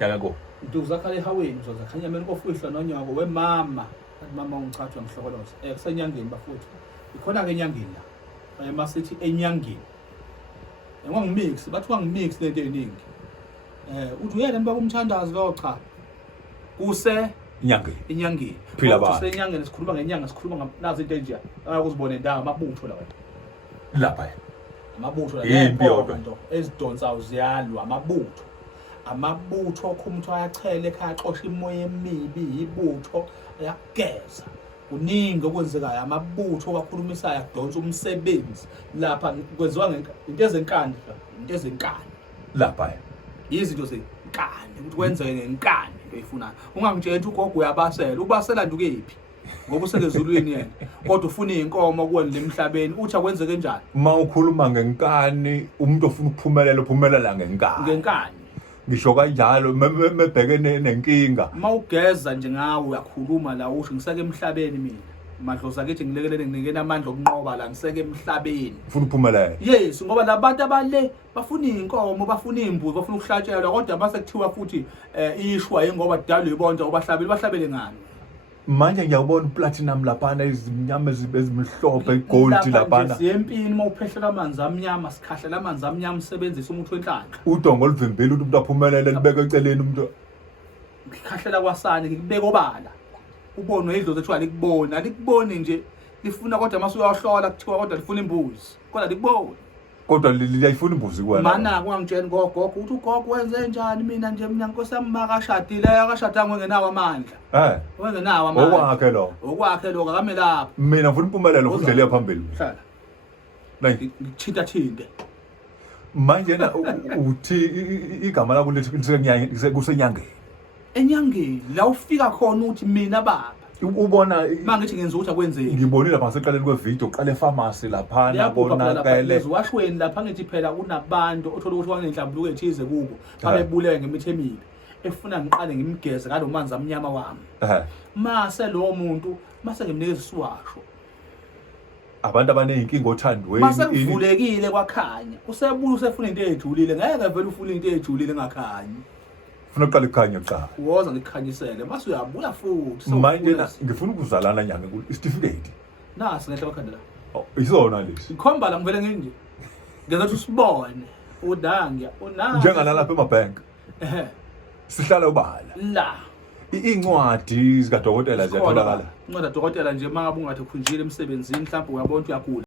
Yakako. Uzakhale ehaweni uzozakhanya mina kofihla nonyoko wemama. Mama ungichathwa ngihlokoloza. Kusenyangeni bafowethu. Ikhona ke enyangeni la. Masithi enyangeni. Ngangimix, bathiwa ngimix lento eziningi. Uthi uyena mba kumthandazi lo cha. Kuse inyangeni. Phila ba. Kusenyangeni sikhuluma ngenyanga sikhuluma nazi into enje. Akuzibone ndawo amabutho la wena. Lapha. Amabutho la into ezidonsayo ziyalwa amabutho. Amabutho okhumtho ayachela ekhaya axosha imoya emibi ibutho ayageza. Kuningi okwenzekayo amabutho akakhulumisayo akudonsa umsebenzi lapha kwenziwa into ezenkani into ezenkani lapha izinto zenkani ukuthi kwenzeke ngenkani into eyifunayo ungangitshela ugogo uyabasela ubasela nje ukephi ngoba usekezulwini yena kodwa ufuna inkomo kuwena lemhlabeni uthi akwenzeke kanjani uma ukhuluma ngenkani umuntu ofuna ukuphumelela uphumelela ngenkani ngisho kanjalo mebhekene nenkinga mawugeza nje ngawe uyakhuluma la usho ngiseke emhlabeni mina madlozi akithi ngilekelele nginikena amandla okunqoba la ngiseke emhlabeni ufuna uphumelela yes ngoba labantu abale bafuna inkomo bafuna imbuzi bafuna ukuhlatshelwa kodwa mase kuthiwa futhi ishwa ngoba dalo ibonza bahlabele ngani manje ngiyabona uplatinum laphana izimnyama ezimhlophe igold laphana siyempini mawuphehlela amanzi amnyama sikhahlela amanzi amnyama usebenzisa umuthi wenhlanhla udongo oluvimbile umuntu aphumelele libeke eceleni umuntu ngikhahlela kwasani ngikubeka obala ubonwe idlozi ethiwa likubona alikuboni nje lifuna kodwa mase uyahlola kuthiwa kodwa lifuna imbuzi kodwa likubona kodwa liyayifuna imbuzi kuwena mana kungangitshela ngogogo uthi ugogo wenze njani mina nje mina Nkosi makashadile akashadanga ngenawo amandla wengenawo amandla okwakhe lo akame lapha mina ngifuna impumelelo kundlela yaphambili hlala la ngithinta manje na uthi igama lakho lithi kusenyangeni enyangeni la ufika khona uthi mina baba ubona mangithi ngenza ukuthi akwenzeki ngibonile lapha seqaleni kwevideo uqale pharmacy laphana bonakele washweni lapha ngithi phela kunabantu othola ukuthi wanenhlambuluko ethize kubo babebuleke ngemithi emibi efuna ngiqale ngimgeze ngalomanzi amnyama wami mase lo muntu mase ngimnikeza isiwasho abantu abanenkinga othandweni mase kuvulekile kwakhanya usebula usefuna into ejulile ngeke vele ufuna into ejulile ngakhanyi ufuna uqala ikhanya cha woza ngikukhanyisele mase uyabuya futhi manje ngifuna ukuzalana nyanga certificate nasi ngehle bakhanda la isona lesi ikhomba la ngivele nginje ngenza ukuthi usibone udangiya unanga njengala lapha emabank sihlala ubala la incwadi zikadokotela ziyatholakala incwadi kadokotela nje mangabe ungathi khunjile emsebenzini mhlawumbe uyabona uyagula